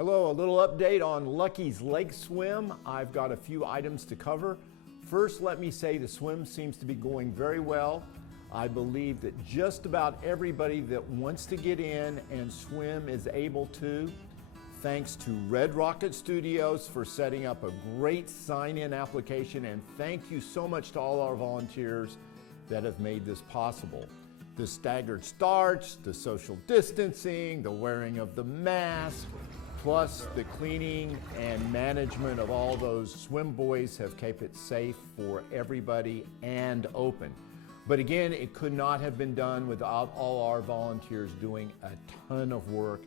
Hello, a little update on Lucky's Lake Swim. I've got a few items to cover. First, let me say the swim seems to be going very well. I believe that just about everybody that wants to get in and swim is able to. Thanks to Red Rocket Studios for setting up a great sign-in application, and thank you so much to all our volunteers that have made this possible. The staggered starts, the social distancing, the wearing of the mask, plus the cleaning and management of all those swim buoys have kept it safe for everybody and open. But again, it could not have been done without all our volunteers doing a ton of work.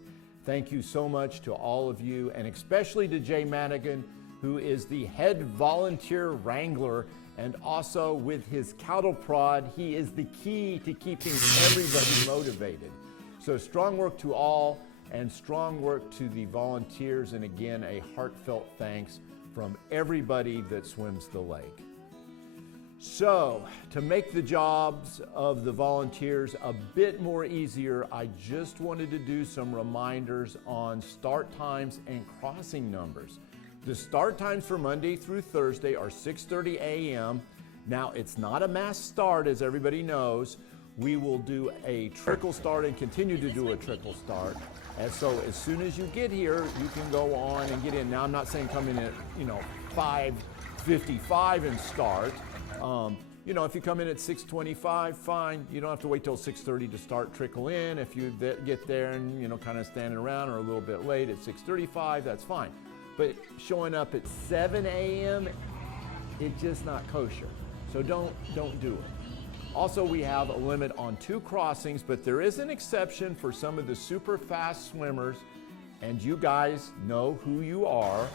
Thank you so much to all of you, and especially to Jay Madigan, who is the head volunteer wrangler, and also with his cattle prod, he is the key to keeping everybody motivated. So strong work to all, and strong work to the volunteers, and again, a heartfelt thanks from everybody that swims the lake. So, to make the jobs of the volunteers a bit more easier, I just wanted to do some reminders on start times and crossing numbers. The start times for Monday through Thursday are 6:30 a.m. Now, it's not a mass start, as everybody knows. We will do a trickle start and continue to do a trickle start. And so as soon as you get here, you can go on and get in. Now, I'm not saying come in at 5:55 and start. If you come in at 6:25, fine. You don't have to wait till 6:30 to start trickle in. If you get there and kind of standing around or a little bit late at 6:35, that's fine. But showing up at 7 a.m., it's just not kosher. So don't do it. Also, we have a limit on 2 crossings, but there is an exception for some of the super fast swimmers, and you guys know who you are.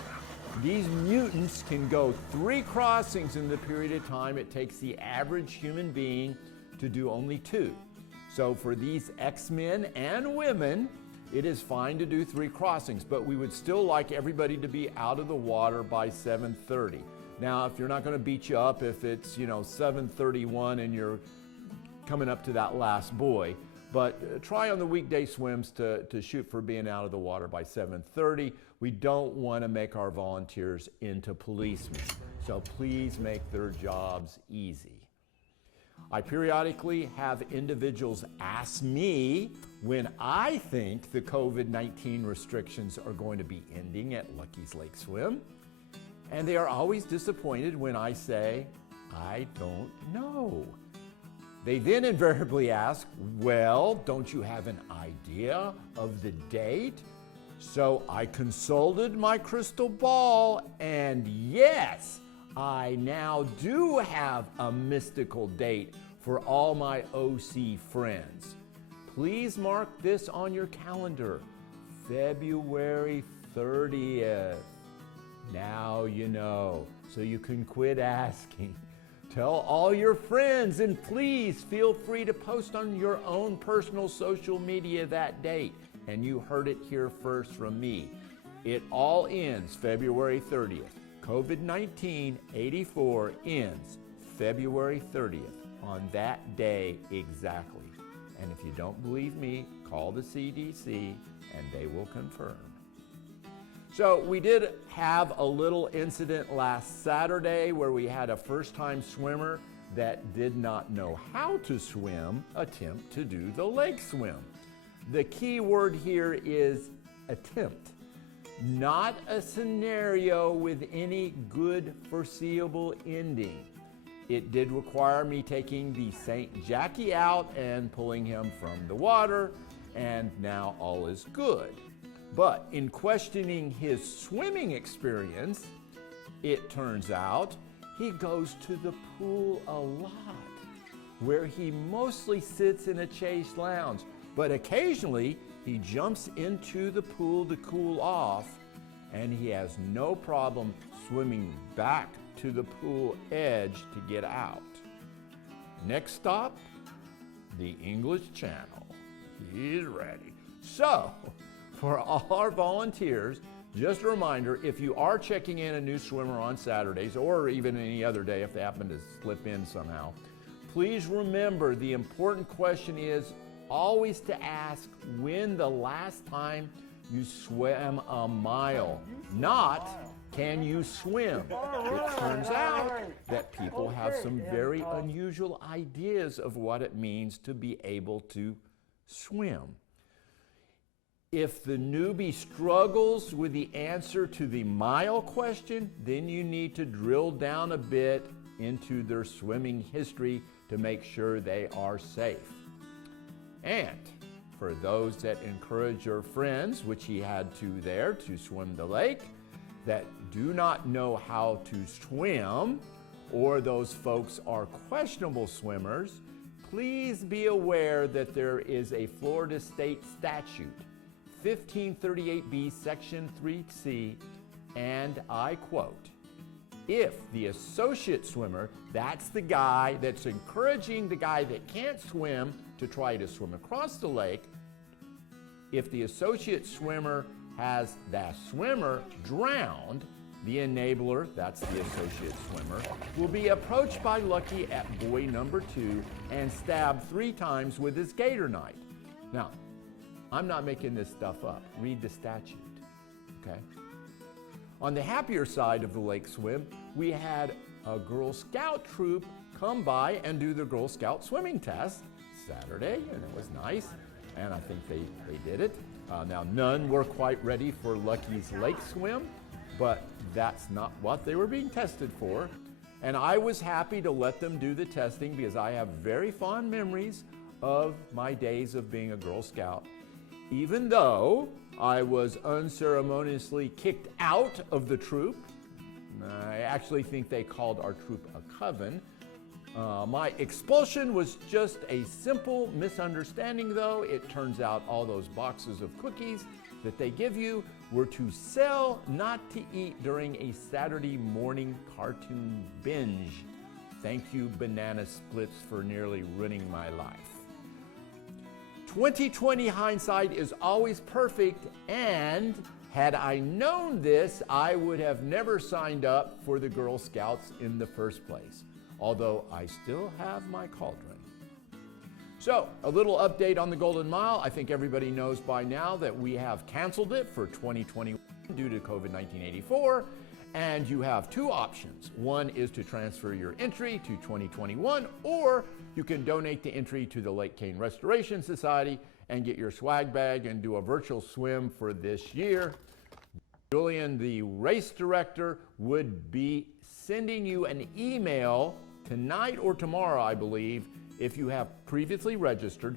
These mutants can go 3 crossings in the period of time it takes the average human being to do only 2. So for these X-men and women, it is fine to do 3 crossings, but we would still like everybody to be out of the water by 7:30. Now, if you're not going to beat you up if it's 7:31 and you're coming up to that last buoy, but try on the weekday swims to shoot for being out of the water by 7:30. We don't want to make our volunteers into policemen, so please make their jobs easy. I periodically have individuals ask me when I think the COVID-19 restrictions are going to be ending at Lucky's Lake Swim. And they are always disappointed when I say, I don't know. They then invariably ask, well, don't you have an idea of the date? So I consulted my crystal ball, and yes, I now do have a mystical date for all my OC friends. Please mark this on your calendar, February 30th. Now you know, so you can quit asking. Tell all your friends, and please feel free to post on your own personal social media that date. And you heard it here first from me. It all ends February 30th. COVID-19 84 ends February 30th on that day exactly. And if you don't believe me, call the CDC and they will confirm. So we did have a little incident last Saturday where we had a first-time swimmer that did not know how to swim attempt to do the lake swim. The key word here is attempt, not a scenario with any good foreseeable ending. It did require me taking the St. Jackie out and pulling him from the water, and now all is good. But in questioning his swimming experience, it turns out he goes to the pool a lot, where he mostly sits in a chaise lounge, but occasionally he jumps into the pool to cool off, and he has no problem swimming back to the pool edge to get out. Next stop, the English Channel. He's ready. So, for all our volunteers, just a reminder, if you are checking in a new swimmer on Saturdays or even any other day if they happen to slip in somehow, please remember the important question is always to ask when the last time you swam a mile, not can you swim. It turns out that people have some very unusual ideas of what it means to be able to swim. If the newbie struggles with the answer to the mile question, then you need to drill down a bit into their swimming history to make sure they are safe. And for those that encourage your friends, which he had to there, to swim the lake, that do not know how to swim, or those folks are questionable swimmers, please be aware that there is a Florida State Statute, 1538B, Section 3C, and I quote, if the associate swimmer, that's the guy that's encouraging the guy that can't swim to try to swim across the lake, if the associate swimmer has that swimmer drowned, the enabler, that's the associate swimmer, will be approached by Lucky at buoy number 2 and stabbed 3 times with his gator knife. Now, I'm not making this stuff up. Read the statute, okay? On the happier side of the lake swim, we had a Girl Scout troop come by and do the Girl Scout swimming test Saturday, and it was nice, and I think they did it. Now, none were quite ready for Lucky's lake swim, but that's not what they were being tested for. And I was happy to let them do the testing because I have very fond memories of my days of being a Girl Scout. Even though I was unceremoniously kicked out of the troop, I actually think they called our troop a coven. My expulsion was just a simple misunderstanding, though. It turns out all those boxes of cookies that they give you were to sell, not to eat during a Saturday morning cartoon binge. Thank you, Banana Splits, for nearly ruining my life. 2020 hindsight is always perfect, and had I known this, I would have never signed up for the Girl Scouts in the first place, although I still have my cauldron. So, a little update on the Golden Mile. I think everybody knows by now that we have canceled it for 2021 due to COVID-19 84, and you have 2 options. One is to transfer your entry to 2021, or you can donate the entry to the Lake Cane Restoration Society and get your swag bag and do a virtual swim for this year. Julian, the race director, would be sending you an email tonight or tomorrow, I believe, if you have previously registered.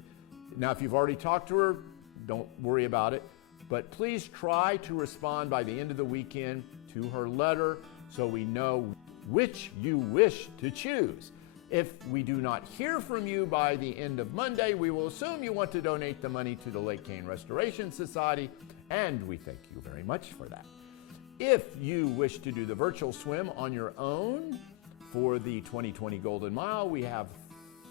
Now, if you've already talked to her, don't worry about it, but please try to respond by the end of the weekend to her letter so we know which you wish to choose. If we do not hear from you by the end of Monday, we will assume you want to donate the money to the Lake Cane Restoration Society, and we thank you very much for that. If you wish to do the virtual swim on your own for the 2020 Golden Mile, we have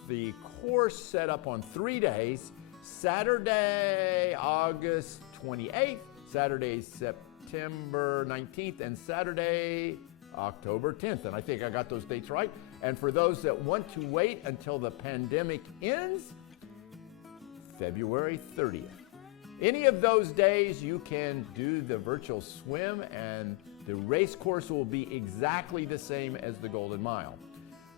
the course set up on 3 days: Saturday, August 28th, Saturday, September 19th, and Saturday, October 10th. And I think I got those dates right. And for those that want to wait until the pandemic ends, February 30th. Any of those days you can do the virtual swim, and the race course will be exactly the same as the Golden Mile.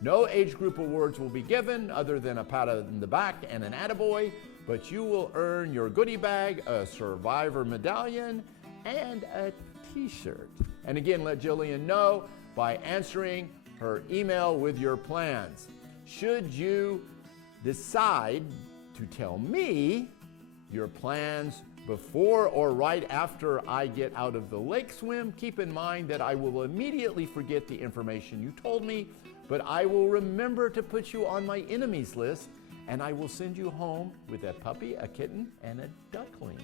No age group awards will be given other than a pat on the back and an attaboy, but you will earn your goodie bag, a survivor medallion, and a t-shirt. And again, let Jillian know by answering her email with your plans. Should you decide to tell me your plans before or right after I get out of the lake swim, keep in mind that I will immediately forget the information you told me, but I will remember to put you on my enemies list, and I will send you home with a puppy, a kitten, and a duckling.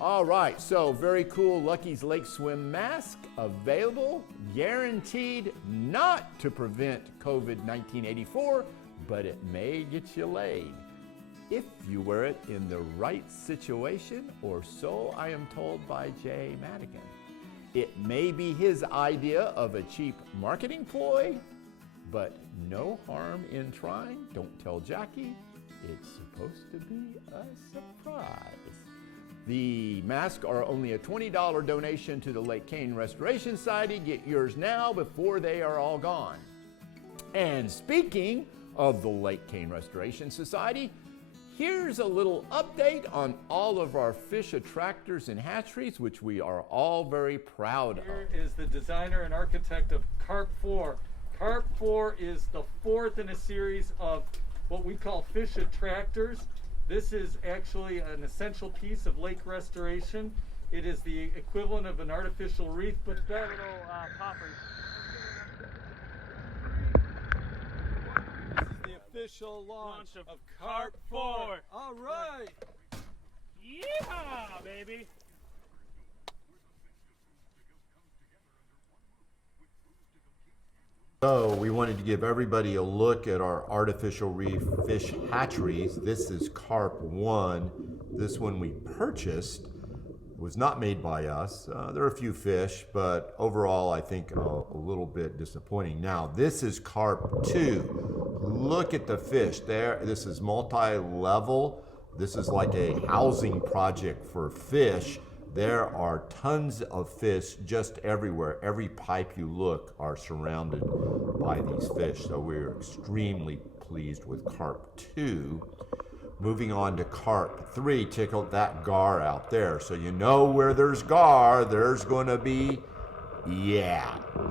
All right, so very cool Lucky's Lake Swim mask available, guaranteed not to prevent COVID-19 84, but it may get you laid if you wear it in the right situation, or so I am told by Jay Madigan. It may be his idea of a cheap marketing ploy, but no harm in trying. Don't tell Jackie. It's supposed to be a surprise. The masks are only a $20 donation to the Lake Cane Restoration Society. Get yours now before they are all gone. And speaking of the Lake Cane Restoration Society, here's a little update on all of our fish attractors and hatcheries, which we are all very proud of. Here is the designer and architect of Carp 4. Carp 4 is the fourth in a series of what we call fish attractors. This is actually an essential piece of lake restoration. It is the equivalent of an artificial reef, but better. Poppers. This is the official launch of Carp 4. All right. Yeehaw, baby. So we wanted to give everybody a look at our artificial reef fish hatcheries. This is Carp 1. This one we purchased. It was not made by us. There are a few fish, but overall I think a little bit disappointing. Now this is Carp 2. Look at the fish there. This is multi-level. This is like a housing project for fish. There are tons of fish just everywhere. Every pipe you look are surrounded by these fish. So we're extremely pleased with Carp 2. Moving on to Carp 3, check out that gar out there. So you know where there's gar, there's gonna be,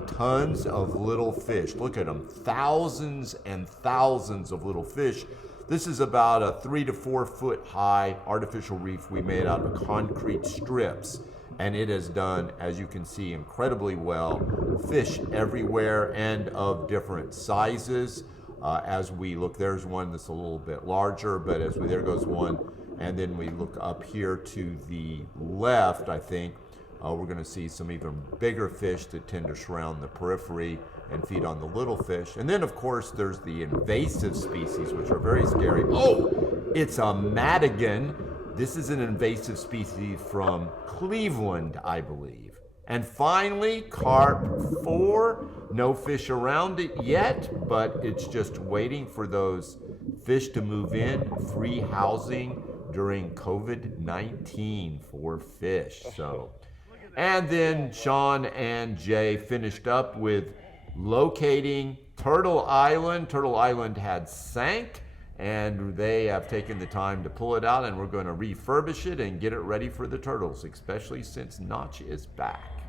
tons of little fish. Look at them, thousands and thousands of little fish. This is about a 3 to 4 foot high artificial reef we made out of concrete strips. And it has done, as you can see, incredibly well. Fish everywhere and of different sizes. As we look, there's one that's a little bit larger, but there goes one. And then we look up here to the left, I think, we're gonna see some even bigger fish that tend to surround the periphery and feed on the little fish. And then of course there's the invasive species, which are very scary. Oh, it's a madigan. This is an invasive species from Cleveland, I believe. And finally, Carp 4. No fish around it yet, but it's just waiting for those fish to move in. Free housing during COVID-19 for fish. So, and then Sean and Jay finished up with locating Turtle Island. Turtle Island had sank, and they have taken the time to pull it out, and we're going to refurbish it and get it ready for the turtles, especially since Notch is back.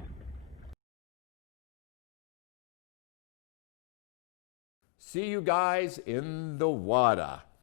See you guys in the water.